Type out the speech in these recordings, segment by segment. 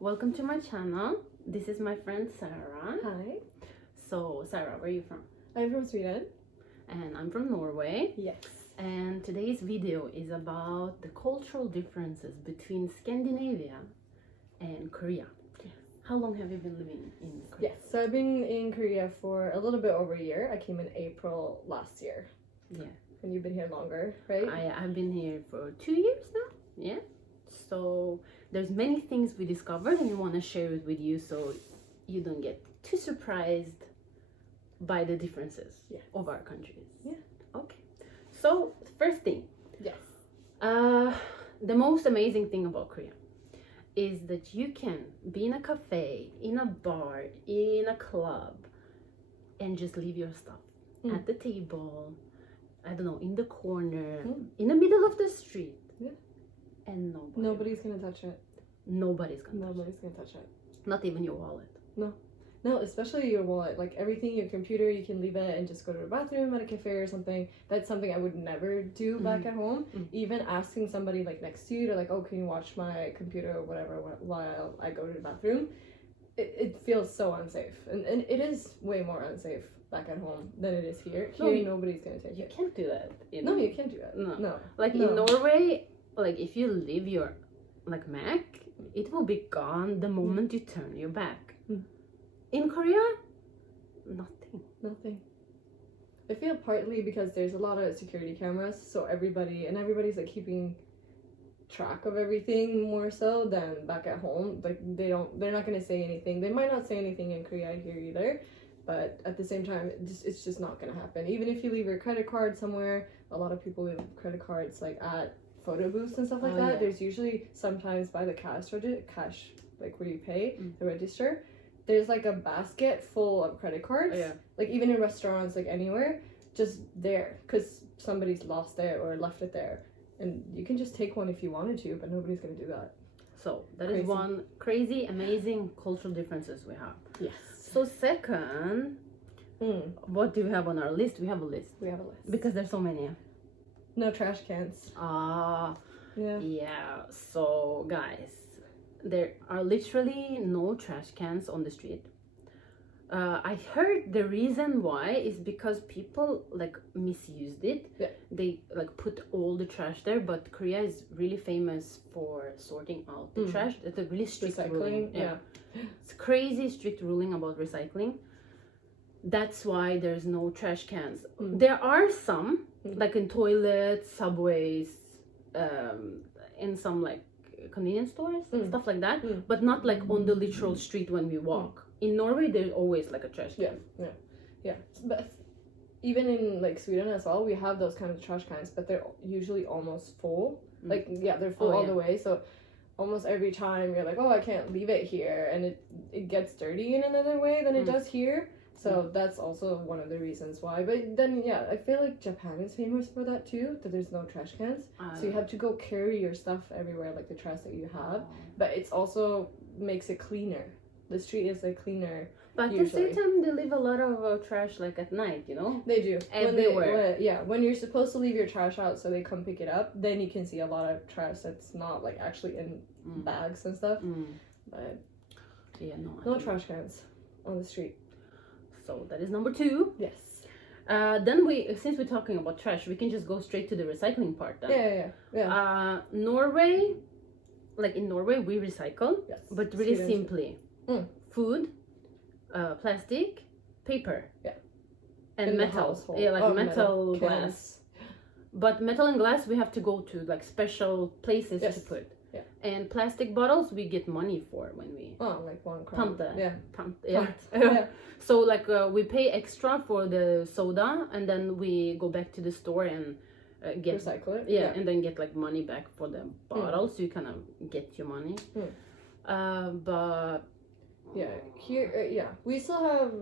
Welcome to my channel. This is my friend Sara. Hi. So, Sara, where are you from? I'm from Sweden. And I'm from Norway. Yes. And today's video is about the cultural differences between Scandinavia and Korea. Yes. How long have you been living in Korea? Yes, so I've been in Korea for a little bit over a year. I came in April last year. Yeah. And you've been here longer, right? I've been here for 2 years now. Yeah. So there's many things we discovered and we want to share it with you so you don't get too surprised by the differences of our countries. Yeah. Okay. So first thing. Yes. The most amazing thing about Korea is that you can be in a cafe, in a bar, in a club, and just leave your stuff at the table, I don't know, in the corner, in the middle of the street. Yeah. And nobody's gonna touch it. Nobody's gonna touch it. Not even your wallet. No, especially your wallet. Like everything, your computer, you can leave it and just go to the bathroom at a cafe or something. That's something I would never do back at home. Even asking somebody like next to you to like, oh, can you watch my computer or whatever while I go to the bathroom? It feels so unsafe. And it is way more unsafe back at home than it is here. Here, nobody's gonna take it. You can't do that. No, you can't do that. No. Like in Norway, like if you leave your like Mac, it will be gone the moment you turn your back. In Korea, nothing. I feel partly because there's a lot of security cameras, so everybody's like keeping track of everything more so than back at home. Like they're not gonna say anything. They might not say anything in Korea here either, but at the same time, it's just not gonna happen. Even if you leave your credit card somewhere, a lot of people leave credit cards like at photo booths and stuff like that. Yeah. There's usually sometimes by the cash like where you pay the register. There's like a basket full of credit cards. Yeah. Like even in restaurants, like anywhere, just there because somebody's lost it or left it there, and you can just take one if you wanted to, but nobody's gonna do that. So that is one crazy, amazing cultural differences we have. Yes. So second, what do we have on our list? We have a list. Because there's so many. No trash cans. Yeah. So guys, there are literally no trash cans on the street. I heard the reason why is because people like misused it. Yeah. They like put all the trash there, but Korea is really famous for sorting out the trash. It's a really strict ruling. Yeah. It's crazy strict ruling about recycling. That's why there's no trash cans. There are some, like in toilets, subways, in some like convenience stores, stuff like that, but not like on the literal street when we walk. In Norway, there's always like a trash can. Yeah. But even in like Sweden as well, we have those kind of trash cans, but they're usually almost full. Like they're full all the way. So almost every time you're like, oh, I can't leave it here, and it gets dirty in another way than it does here. So that's also one of the reasons why. But then, I feel like Japan is famous for that too, that there's no trash cans. So you have to go carry your stuff everywhere, like the trash that you have. But it's also makes it cleaner. The street is like cleaner. But at the same time, they leave a lot of trash like at night, you know? They do. Everywhere. When you're supposed to leave your trash out so they come pick it up, then you can see a lot of trash that's not like actually in bags and stuff. But no trash cans on the street. So that is number 2. Yes. Then since we're talking about trash, we can just go straight to the recycling part then. Yeah. Norway, like in Norway, we recycle, but really simply. Food, plastic, paper, and metal. Metal, glass. But metal and glass, we have to go to like special places to put. Yeah. And plastic bottles, we get money for when we like 1 crown. Pump. So like we pay extra for the soda, and then we go back to the store and get recycle it. And then get like money back for the bottles. So you kind of get your money. But here we still have,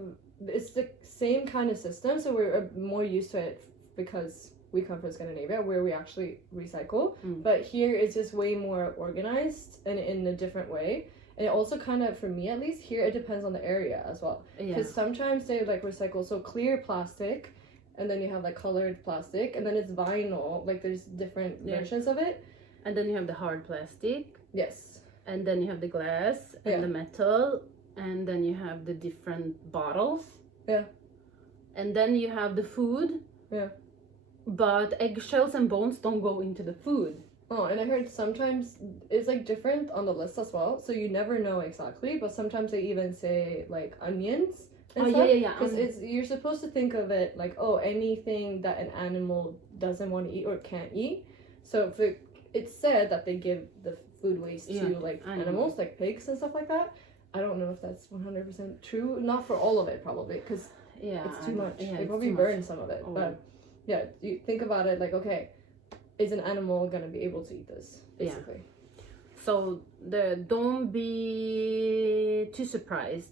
it's the same kind of system, so we're more used to it because we come from Scandinavia where we actually recycle. But here it's just way more organized and in a different way. And it also kind of, for me at least, here it depends on the area as well. Because sometimes they like recycle so clear plastic, and then you have like colored plastic, and then it's vinyl. Like there's different versions of it. And then you have the hard plastic. Yes. and then you have the glass and the metal, and then you have the different bottles. Yeah. And then you have the food. Yeah. But eggshells and bones don't go into the food. Oh, and I heard sometimes it's like different on the list as well, so you never know exactly, but sometimes they even say like onions. Yeah. Because you're supposed to think of it like, oh, anything that an animal doesn't want to eat or can't eat. So if it's said that they give the food waste to like animals, like pigs and stuff like that. I don't know if that's 100% true. Not for all of it, probably, because it's too much. They probably burn some of it. Oh. But yeah, you think about it like, okay, is an animal gonna be able to eat this, basically? So don't be too surprised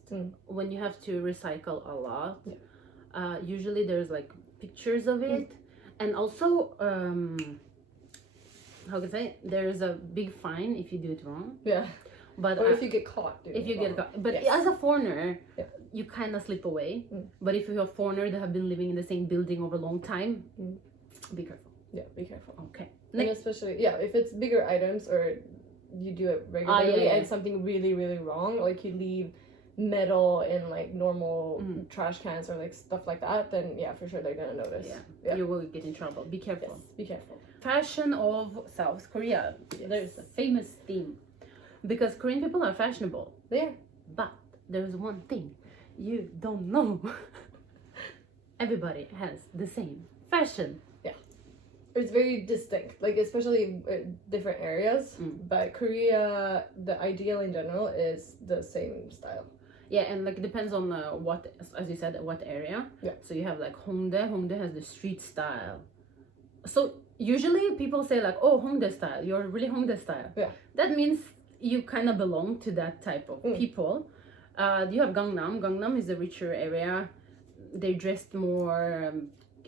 when you have to recycle a lot. Usually there's like pictures of it, and also how can I say, there's a big fine if you do it wrong. Yeah. But or if you get caught. If you get caught, but as a foreigner, you kind of slip away. But if you're a foreigner that have been living in the same building over a long time, be careful. Yeah, be careful. Okay. And especially if it's bigger items or you do it regularly and something really, really wrong, like you leave metal in like normal trash cans or like stuff like that, then for sure they're gonna notice. You will get in trouble. Be careful. Yes, be careful. Fashion of South Korea. There's a famous theme because Korean people are fashionable. Yeah. But there's one thing you don't know. Everybody has the same fashion. It's very distinct, like especially different areas. But Korea, the ideal in general is the same style. Yeah, and like it depends on what, as you said, what area. Yeah. So you have like Hongdae. Hongdae has the street style. So usually people say like, oh, Hongdae style. You're really Hongdae style. Yeah. That means you kind of belong to that type of people. You have Gangnam. Gangnam is a richer area. They dressed more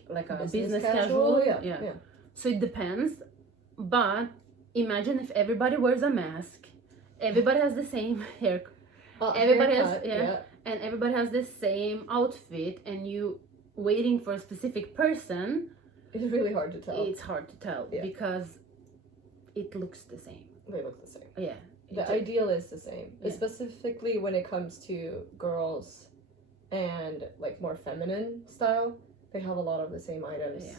like a business casual. Yeah. So it depends, but imagine if everybody wears a mask, everybody has the same hair, everybody has and everybody has the same outfit, and you waiting for a specific person. It's really hard to tell. It's hard to tell because it looks the same. They look the same. Yeah. The ideal is the same, specifically when it comes to girls and like more feminine style. They have a lot of the same items. Yeah.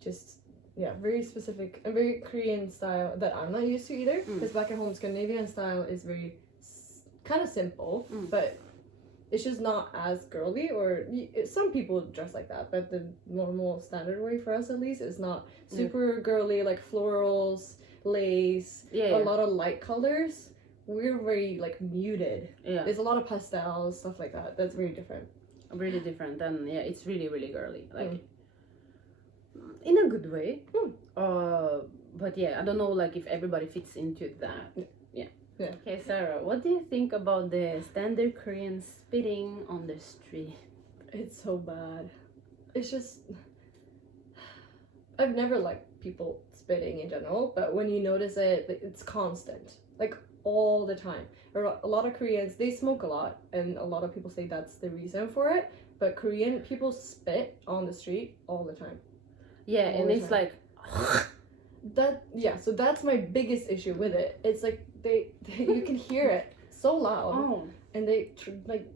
Just. Yeah, very specific and very Korean style that I'm not used to either. Because back at home, Scandinavian style is very kind of simple, but it's just not as girly. Or some people dress like that, but the normal standard way for us, at least, is not super girly, like florals, lace, a lot of light colors. We're very like muted. Yeah, there's a lot of pastels, stuff like that. That's very different. Really different, and it's really, really girly. Like. In a good way, but I don't know like if everybody fits into that. Yeah. Okay, Sarah, what do you think about the standard Korean spitting on the street? It's so bad. It's just I've never liked people spitting in general, but when you notice it, it's constant, like all the time. A lot of Koreans, they smoke a lot, and a lot of people say that's the reason for it. But Korean people spit on the street all the time. Yeah, and it's like that. Yeah, so that's my biggest issue with it. It's like they you can hear it so loud, and they like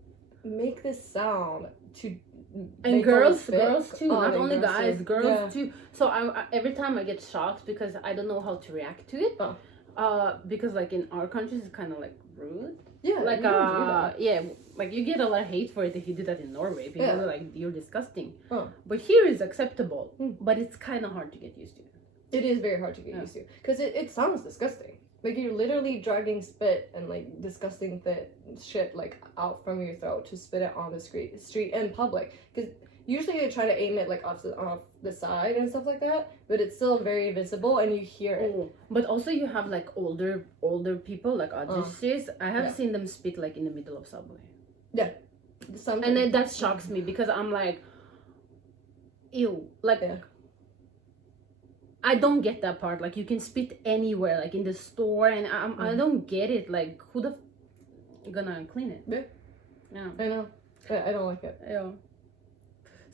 make this sound to. And girls too, not only guys, girls too. So I every time I get shocked because I don't know how to react to it. Because like in our countries it's kind of like rude. Yeah, like like you get a lot of hate for it if you do that in Norway. People are like, you're disgusting. But here is acceptable, but it's kind of hard to get used to. It is very hard to get used to because it sounds disgusting. Like you're literally dragging spit and like disgusting shit like out from your throat to spit it on the street in public. Because usually they try to aim it like off the side and stuff like that, but it's still very visible and you hear it. But also you have like older people like ajushis. I have seen them spit like in the middle of subway. Yeah, and then that shocks me because I'm like, ew, like. Yeah. I don't get that part. Like you can spit anywhere, like in the store, and I don't get it. Like who the gonna clean it? Yeah, I know. I don't like it. Yeah.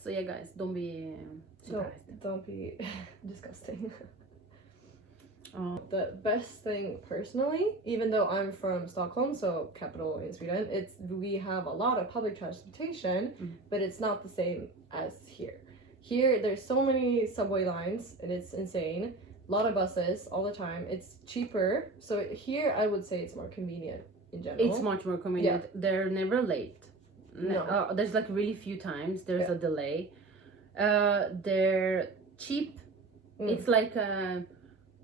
So yeah, guys, don't be surprised. Don't be disgusting. The best thing personally, even though I'm from Stockholm, so capital in Sweden, we have a lot of public transportation, but it's not the same as here. Here, there's so many subway lines, and it's insane. A lot of buses all the time. It's cheaper, so here I would say it's more convenient in general. It's much more convenient. Yeah. They're never late. No. There's like really few times there's a delay. They're cheap. It's like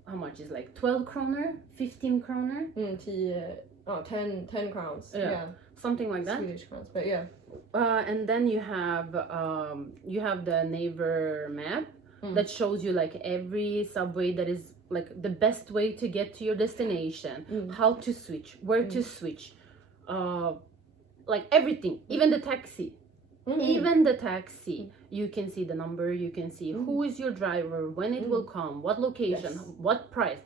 how much is like 12 kroner, 15 kroner? 10 crowns. Yeah. Something like that. Swedish crowns, but yeah. And then you have the neighbor map that shows you like every subway that is like the best way to get to your destination, how to switch, where to switch, like everything, even the taxi. Even the taxi, you can see the number, you can see who is your driver, when it will come, what location, what price.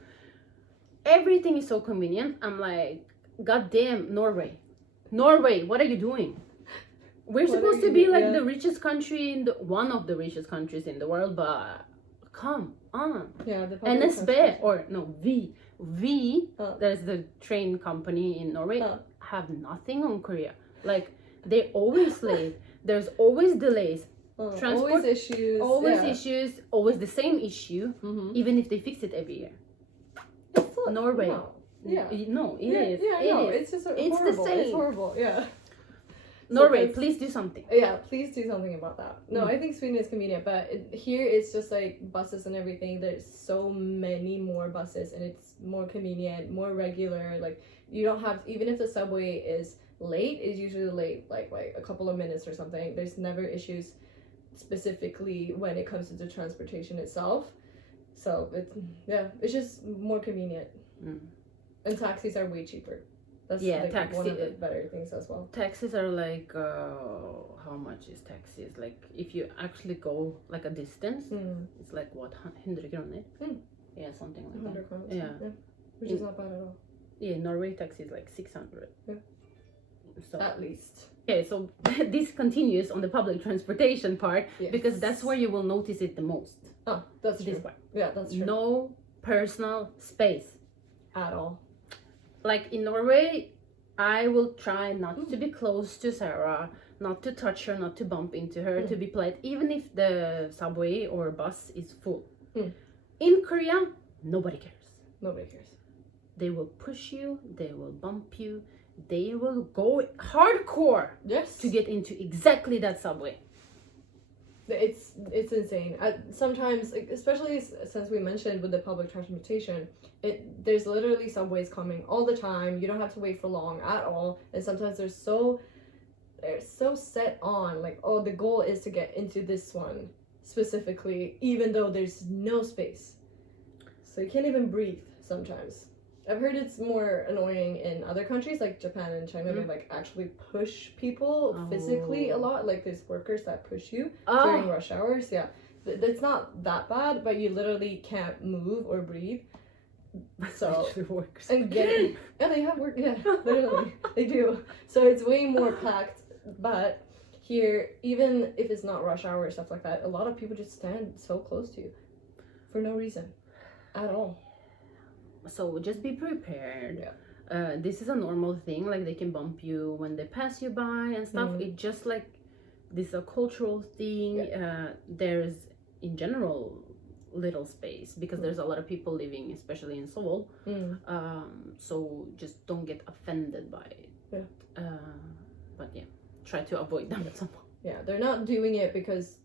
Everything is so convenient. I'm like, God damn, Norway, what are you doing? We're supposed to be like the richest country one of the richest countries in the world, but come on. Yeah, the NSB or no V, there's the train company in Norway, have nothing on Korea. Like they always late. There's always delays. Transport, always issues. Always the same issue, even if they fix it every year. Norway. No. Yeah. No, it is. Yeah, it no, is. it's just it's horrible. the same. It's horrible, yeah. Norway, please do something. Yeah, please do something about that. No, I think Sweden is convenient, but here it's just like buses and everything. There's so many more buses, and it's more convenient, more regular. Like you don't have, even if the subway is late, it's usually late like a couple of minutes or something. There's never issues specifically when it comes to the transportation itself. So it's just more convenient. And taxis are way cheaper. That's like one of the better things as well. Taxis are like how much is taxis? Like if you actually go like a distance, it's like what, 100 kroner? Yeah, something like 100 that. crowns. Yeah. Which is not bad at all. Yeah, Norway taxi is like 600. Yeah. So at least. Okay, so this continues on the public transportation part, because that's where you will notice it the most. Oh, that's true. Yeah, that's true. No personal space at all. Like in Norway, I will try not to be close to Sara, not to touch her, not to bump into her, to be polite, even if the subway or bus is full. In Korea, nobody cares. Nobody cares. They will push you, they will bump you, they will go hardcore to get into exactly that subway. It's insane. Sometimes, especially since we mentioned with the public transportation, there's literally subways coming all the time. You don't have to wait for long at all. And sometimes they're so set on like, oh, the goal is to get into this one specifically, even though there's no space. So you can't even breathe sometimes. I've heard it's more annoying in other countries like Japan and China. They like actually push people physically a lot. Like there's workers that push you during rush hours. Yeah, it's not that bad, but you literally can't move or breathe. So workers and getting they have work. Yeah, literally they do. So it's way more packed. But here, even if it's not rush hour or stuff like that, a lot of people just stand so close to you for no reason at all. So just be prepared. This is a normal thing. Like they can bump you when they pass you by and stuff. It just like this is a cultural thing. There's in general little space because there's a lot of people living, especially in Seoul. So just don't get offended by it. But yeah, try to avoid them somehow. Yeah, they're not doing it because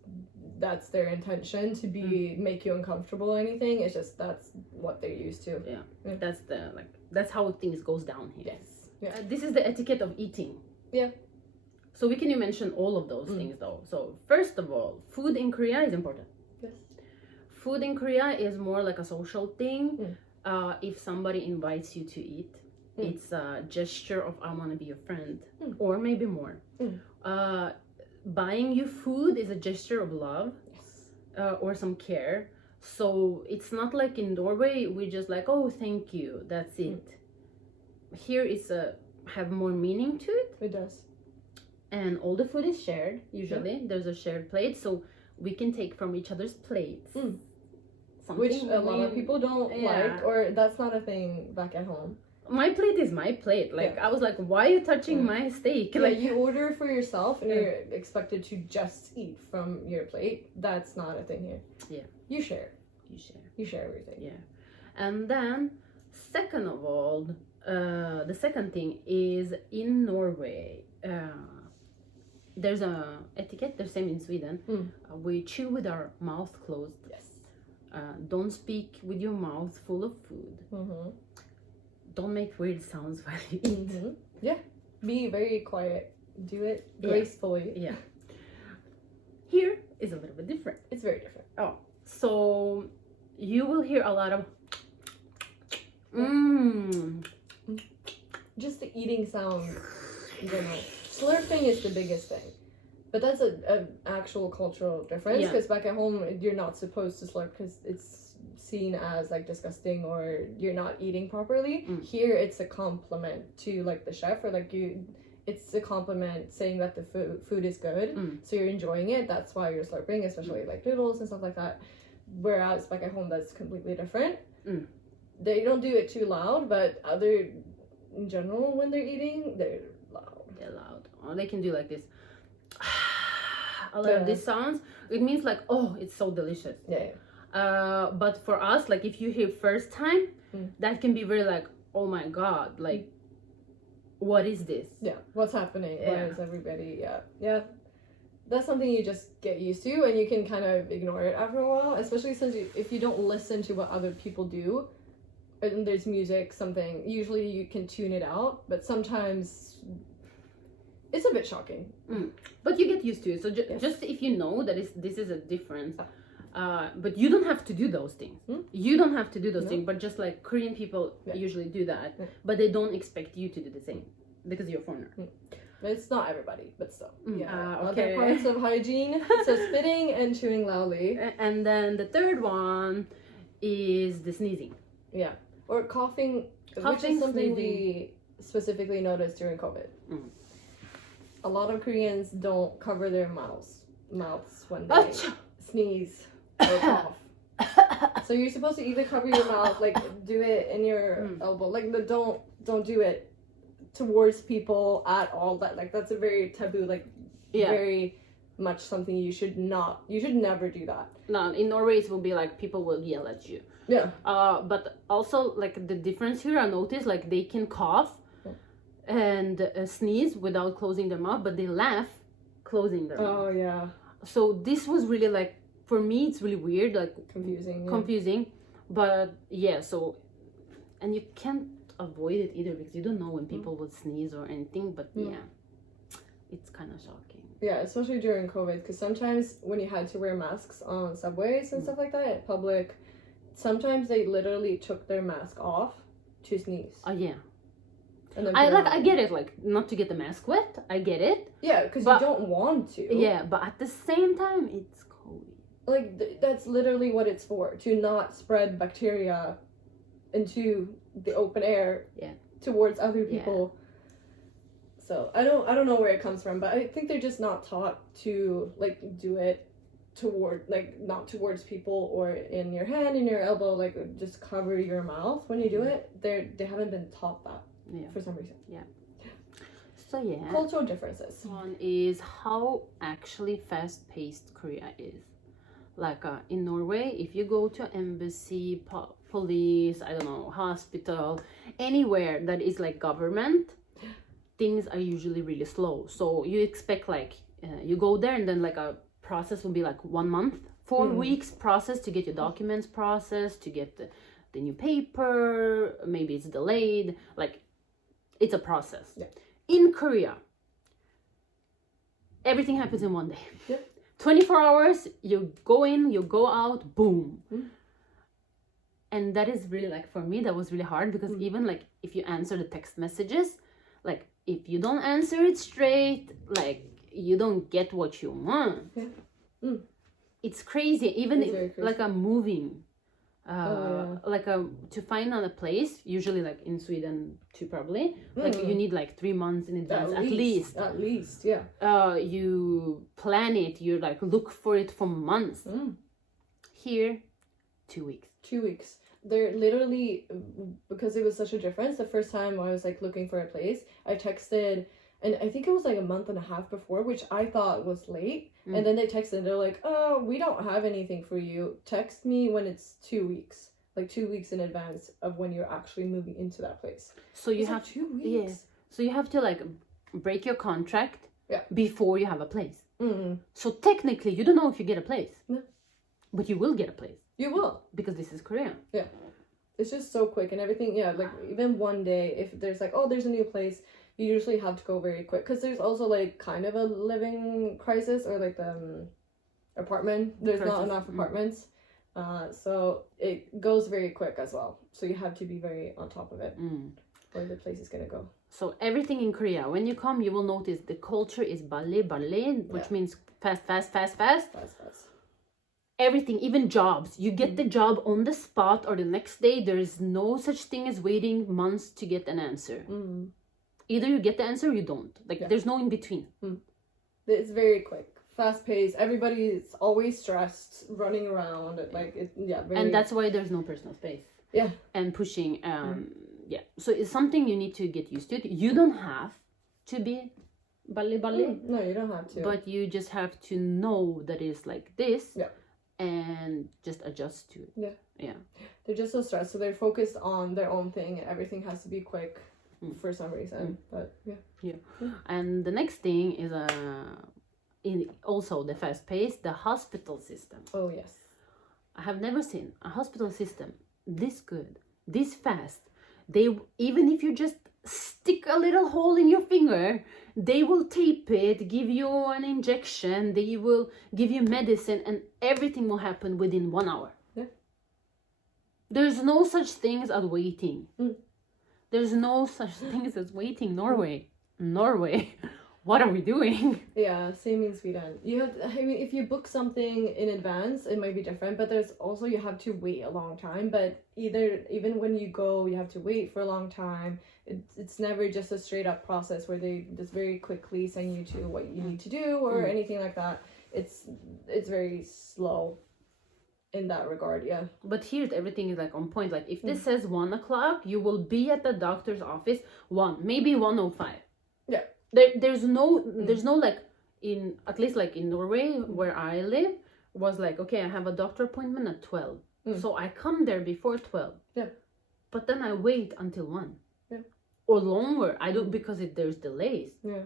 that's their intention to make you uncomfortable or anything. It's just that's what they're used to. Yeah. That's how things goes down here. Yes. Yeah. This is the etiquette of eating. Yeah. So we can mention all of those things though. So first of all, food in Korea is important. Yes. Food in Korea is more like a social thing. If somebody invites you to eat, it's a gesture of I want to be your friend, or maybe more. Buying you food is a gesture of love, or some care. So it's not like in Norway we just like, oh, thank you, that's it. Here it's have more meaning to it. It does. And all the food is shared. Usually there's a shared plate, so we can take from each other's plates. something which a lot of people don't like, or that's not a thing back at home. My plate is my plate. Like, I was like, why are you touching my steak? Like, you order for yourself and you're expected to just eat from your plate. That's not a thing here. Yeah. You share. You share everything. Yeah. And then, second of all, the second thing is in Norway, there's a etiquette, the same in Sweden. We chew with our mouth closed. Yes. Don't speak with your mouth full of food. Don't make weird sounds while you eat. Yeah. Be very quiet. Do it gracefully. Yeah. Here is a little bit different. It's very different. Oh, so you will hear a lot of just the eating sound in general. Slurping is the biggest thing, but that's a actual cultural difference, because back at home you're not supposed to slurp because it's seen as like disgusting or you're not eating properly. Here it's a compliment to like the chef, or like it's a compliment saying that the food is good, so you're enjoying it, that's why you're slurping, especially like noodles and stuff like that. Whereas back at home that's completely different. They don't do it too loud, but in general when they're eating, they're loud. Or they can do like this. A lot of these sounds, it means like, oh, it's so delicious. But for us, like if you hear first time, that can be very like, oh my god, like what is this? What's happening? Why is everybody that's something you just get used to, and you can kind of ignore it after a while, especially since if you don't listen to what other people do, and there's music, something, usually you can tune it out, but sometimes it's a bit shocking. But you get used to it, so just if you know that this is a difference. But you don't have to do those things. You don't have to do those things, but just like Korean people usually do that, but they don't expect you to do the same because you're a foreigner. It's not everybody, but still. Other parts of hygiene, so spitting and chewing loudly. And then the third one is the sneezing. Or coughing, which is something we specifically noticed during COVID. A lot of Koreans don't cover their mouths when they sneeze or cough. So you're supposed to either cover your mouth, like do it in your elbow, like don't do it towards people at all. That's a very taboo, very much something you should never do that. No, in Norway it will be like people will yell at you. But also like the difference here, I noticed like they can cough and sneeze without closing their mouth, but they laugh closing their mouth. So this was really like, for me it's really weird, like confusing, but so, and you can't avoid it either because you don't know when people will sneeze or anything, but it's kind of shocking. Especially during COVID, because sometimes when you had to wear masks on subways and stuff like that in public, sometimes they literally took their mask off to sneeze. And then I get it, like not to get the mask wet, I get it. Because you don't want to. But at the same time it's cold. Like that's literally what it's for, to not spread bacteria into the open air towards other people. So I don't know where it comes from, but I think they're just not taught to like do it not towards people or in your hand, in your elbow, like just cover your mouth when you do it. They haven't been taught that for some reason. So cultural differences. One is how actually fast-paced Korea is. Like in Norway, if you go to embassy, police, I don't know, hospital, anywhere that is like government, things are usually really slow. So you expect like you go there and then like a process will be like 1 month, 4 weeks process to get your documents processed, to get the new paper, maybe it's delayed, like it's a process. In Korea, everything happens in 1 day. 24 hours, you go in, you go out, boom. And that is really like, for me, that was really hard because even like if you answer the text messages, like if you don't answer it straight, like you don't get what you want. It's crazy. Even if, like I'm moving, like to find another place, usually like in Sweden too, probably like you need like 3 months in advance at least. You plan it, you like look for it for months. Here 2 weeks. 2 weeks. They're literally, because it was such a difference, the first time I was like looking for a place, I texted, and I think it was like a month and a half before, which I thought was late. And then they texted, they're like, oh, we don't have anything for you. Text me when it's 2 weeks. Like 2 weeks in advance of when you're actually moving into that place. So you have 2 weeks. Yeah. So you have to like break your contract Yeah. before you have a place. Mm-mm. So technically, you don't know if you get a place. No. But you will get a place You will. because this is Korea. Yeah. It's just so quick and everything. Yeah, like even one day, if there's like, oh, there's a new place, you usually have to go very quick. Because there's also like kind of a living crisis, or like the apartment. There's not Crisis. enough apartments. So it goes very quick as well. So you have to be very on top of it, where the place is going to go. So everything in Korea, when you come, you will notice the culture is ballet, which means fast. Fast. Everything, even jobs. You get the job on the spot or the next day. There is no such thing as waiting months to get an answer. Either you get the answer or you don't. Like there's no in between. It's very quick. Fast paced. Everybody's always stressed, running around. Like very... And that's why there's no personal space. Yeah. And pushing. So it's something you need to get used to. You don't have to be ballet. No, you don't have to. But you just have to know that it's like this. Yeah. And just adjust to it. Yeah. They're just so stressed, so they're focused on their own thing, and everything has to be quick for some reason. But And the next thing is also the fast pace, the hospital system. Oh yes. I have never seen a hospital system this good, this fast. They, even if you just stick a little hole in your finger, they will tape it, give you an injection, they will give you medicine, and everything will happen within 1 hour. Yeah. There's no such things as waiting. There's no such things as waiting. Norway. What are we doing? Yeah, same in Sweden. You have, I mean, if you book something in advance, it might be different, but there's also, you have to wait a long time. But even when you go, you have to wait for a long time. It's never just a straight up process where they just very quickly send you to what you need to do or anything like that. It's very slow in that regard. Yeah. But here everything is like on point. Like if this says 1 o'clock, you will be at the doctor's office maybe 1:05. Yeah. There's no like, in at least like in Norway where I live, was like, okay, I have a doctor appointment at 12, so I come there before 12. Yeah. But then I wait until 1. Yeah. Or longer. I don't, because there's delays. Yeah.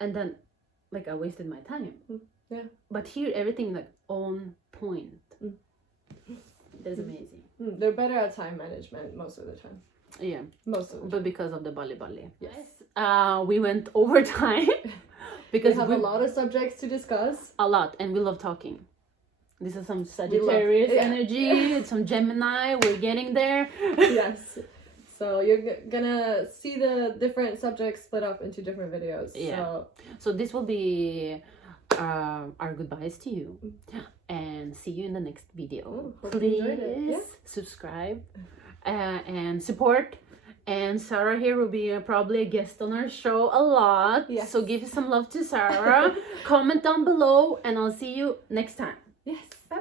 And then like I wasted my time. Yeah. But here everything like on point. That's amazing. They're better at time management most of the time. Yeah. Most of the time. But because of the ballet. Yes. We went over time because we have a lot of subjects to discuss. A lot, and we love talking. This is some Sagittarius energy, some Gemini. We're getting there. Yes. So you're gonna see the different subjects split up into different videos. Yeah. So this will be our goodbyes to you, and see you in the next video. Please subscribe and support. And Sara here will be probably a guest on our show a lot. Yes. So give some love to Sara. Comment down below, and I'll see you next time. Yes. Bye.